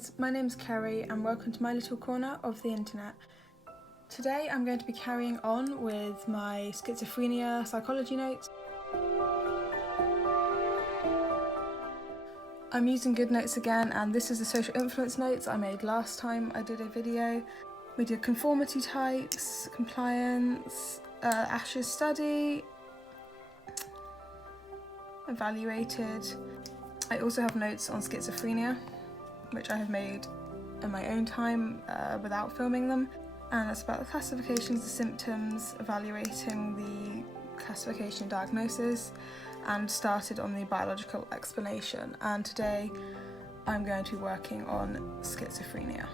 guys, my name's Kerry and welcome to my little corner of the internet. Today I'm going to be carrying on with my schizophrenia psychology notes. I'm using Goodnotes again, and this is the social influence notes I made last time I did a video. We did conformity types, compliance, Ash's study, evaluated. I also have notes on schizophrenia, which I have made in my own time without filming them. And it's about the classifications, the symptoms, evaluating the classification and diagnosis, and started on the biological explanation. And today I'm going to be working on schizophrenia.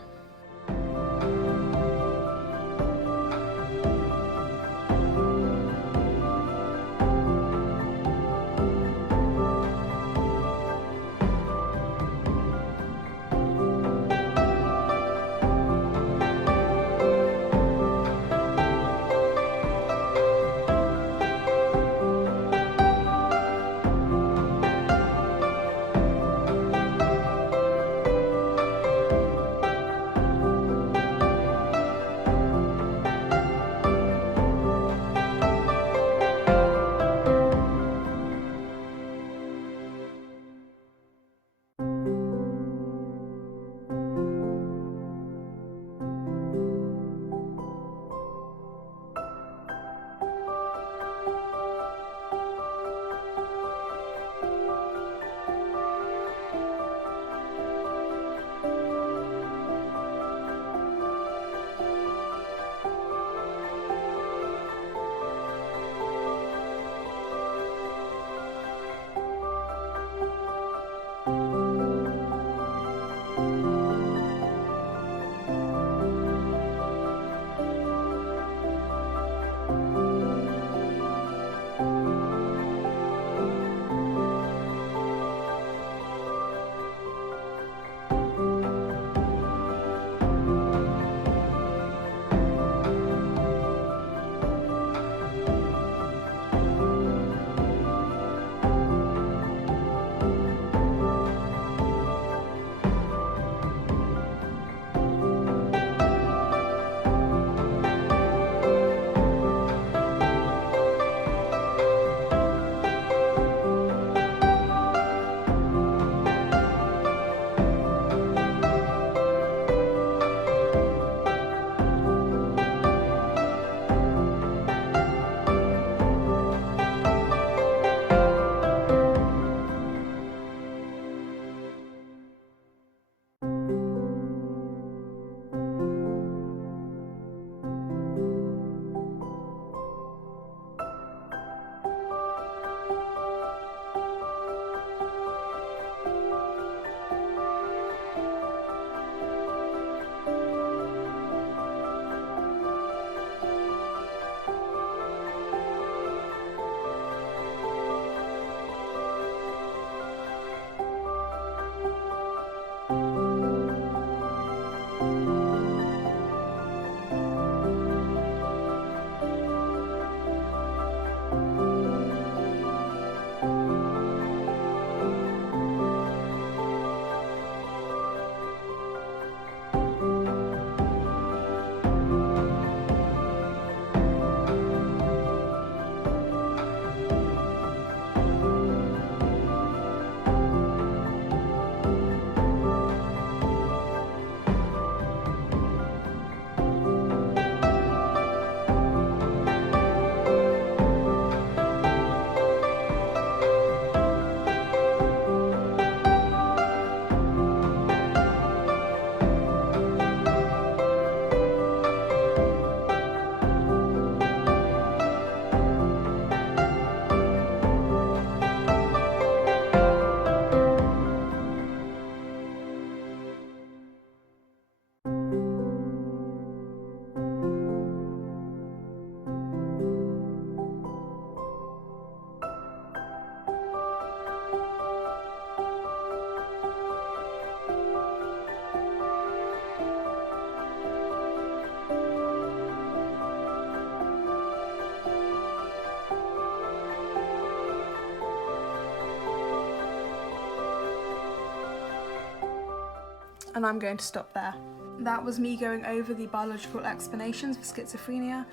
and I'm going to stop there. That was me going over the biological explanations for schizophrenia.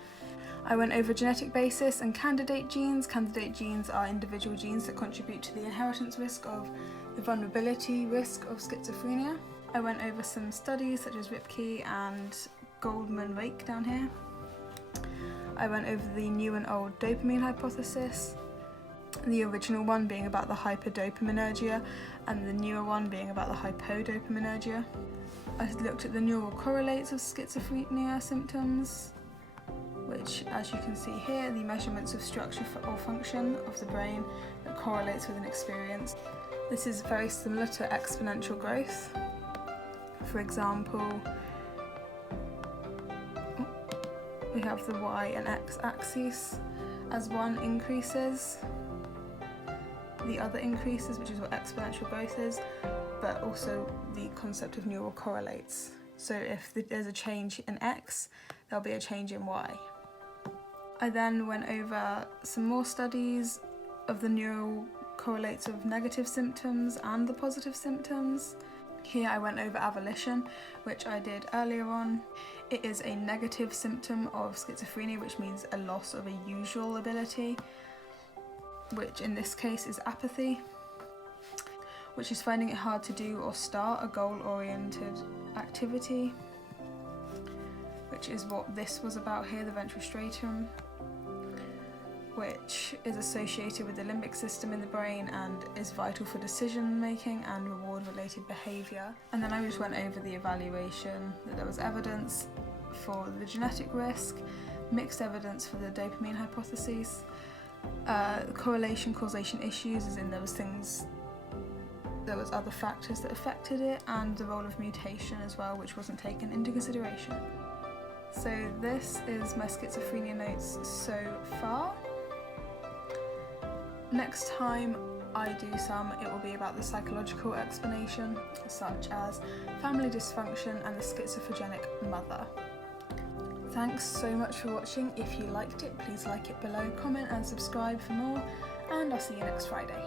I went over genetic basis and candidate genes. Candidate genes are individual genes that contribute to the inheritance risk of the vulnerability risk of schizophrenia. I went over some studies such as Ripke and Goldman-Wake down here. I went over the new and old dopamine hypothesis, the original one being about the hyperdopaminergia and the newer one being about the hypodopaminergia. I looked at the neural correlates of schizophrenia symptoms, which, as you can see here, the measurements of structure or function of the brain that correlates with an experience. This is very similar to exponential growth. For example, we have the y and x axis. As one increases, the other increases, which is what exponential growth is, but also the concept of neural correlates. So if there's a change in x, there'll be a change in y. I then went over some more studies of the neural correlates of negative symptoms and the positive symptoms. Here I went over avolition, which I did earlier on. It is a negative symptom of schizophrenia, which means a loss of a usual ability, which in this case is apathy, which is finding it hard to do or start a goal-oriented activity, which is what this was about here, the ventral stratum, which is associated with the limbic system in the brain and is vital for decision making and reward related behaviour. And then I just went over the evaluation, that there was evidence for the genetic risk, mixed evidence for the dopamine hypotheses, correlation causation issues, as in there was other factors that affected it, and the role of mutation as well, which wasn't taken into consideration. So this is my schizophrenia notes so far. Next time I do some, it will be about the psychological explanation, such as family dysfunction and the schizophrenic mother. Thanks so much for watching. If you liked it, please like it below, comment and subscribe for more, and I'll see you next Friday.